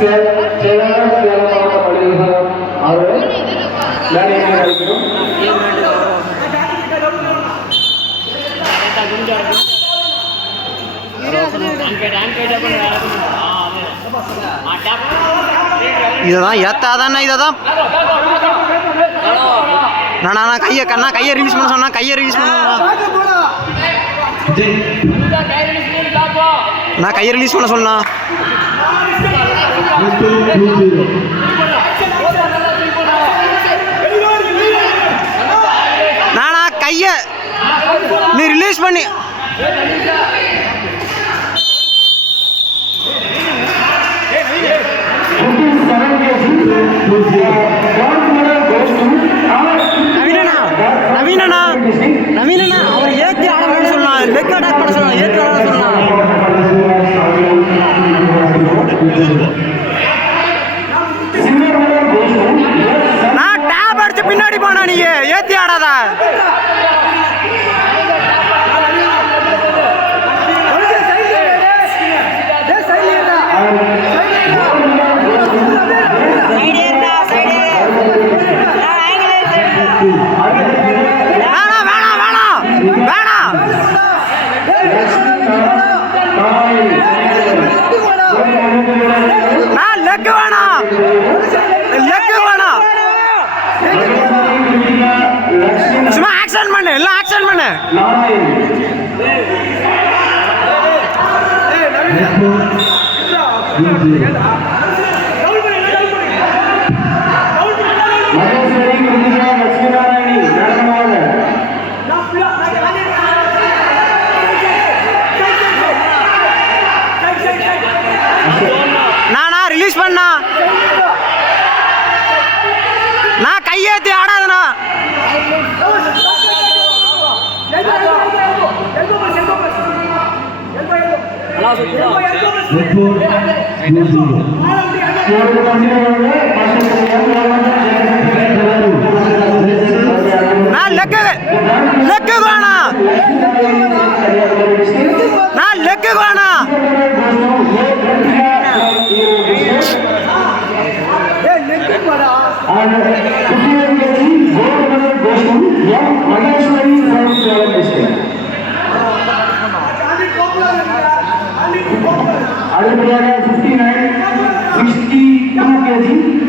செயலாளர் சேலம் மாவட்ட பள்ளிகள் அவர்கள் மேடையை அழைக்கிறோம். இதுதான் ஏத்தாதானே இதான் நான் கையை ரிலீஸ் பண்ண சொன்னா கையை ரிலீஸ் பண்ண நான் கையை ரிலீஸ் பண்ண சொன்னா நானா கைய நீ ரிலீஸ் பண்ணி நவீனா அவன் ஏற்றி ஆடணும்னு சொன்னான். லெக் அட்டாக் பண்ண சொன்னான். ஏற்றி ஆட சொன்னான். நான் டேப் அடிச்சு பின்னாடி போனா நீ ஏற்றி ஆடாத. சும்மா ஆக்ஷன் பண்ணு, எல்லாம் ஆக்ஷன் பண்ணு. நானா ரிலீஸ் பண்ணா நான் கையேத்தி ஆடாதனா நான் லெக்கு வேணா நான் லெக்கு வேணா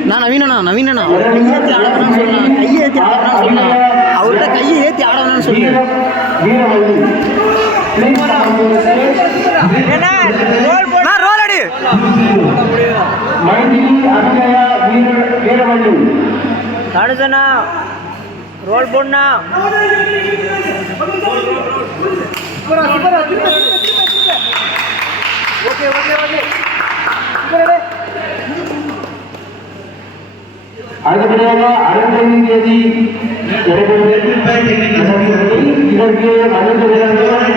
நான் நவீனா கையேற்றி ஆடணும்னு சொன்னான். கையேற்றி ஆடணும்னு சொன்னான். அவர்கிட்ட கையை ஏற்றி ஆடணும்னு சொன்னேன். நான் ரோல் அடி தடுத்தனா ரோல் போடனா ஓகே ஓகே ஓகே. அடுத்தபடியாக 65 கேஜி இதற்கு ராஜ்குமார்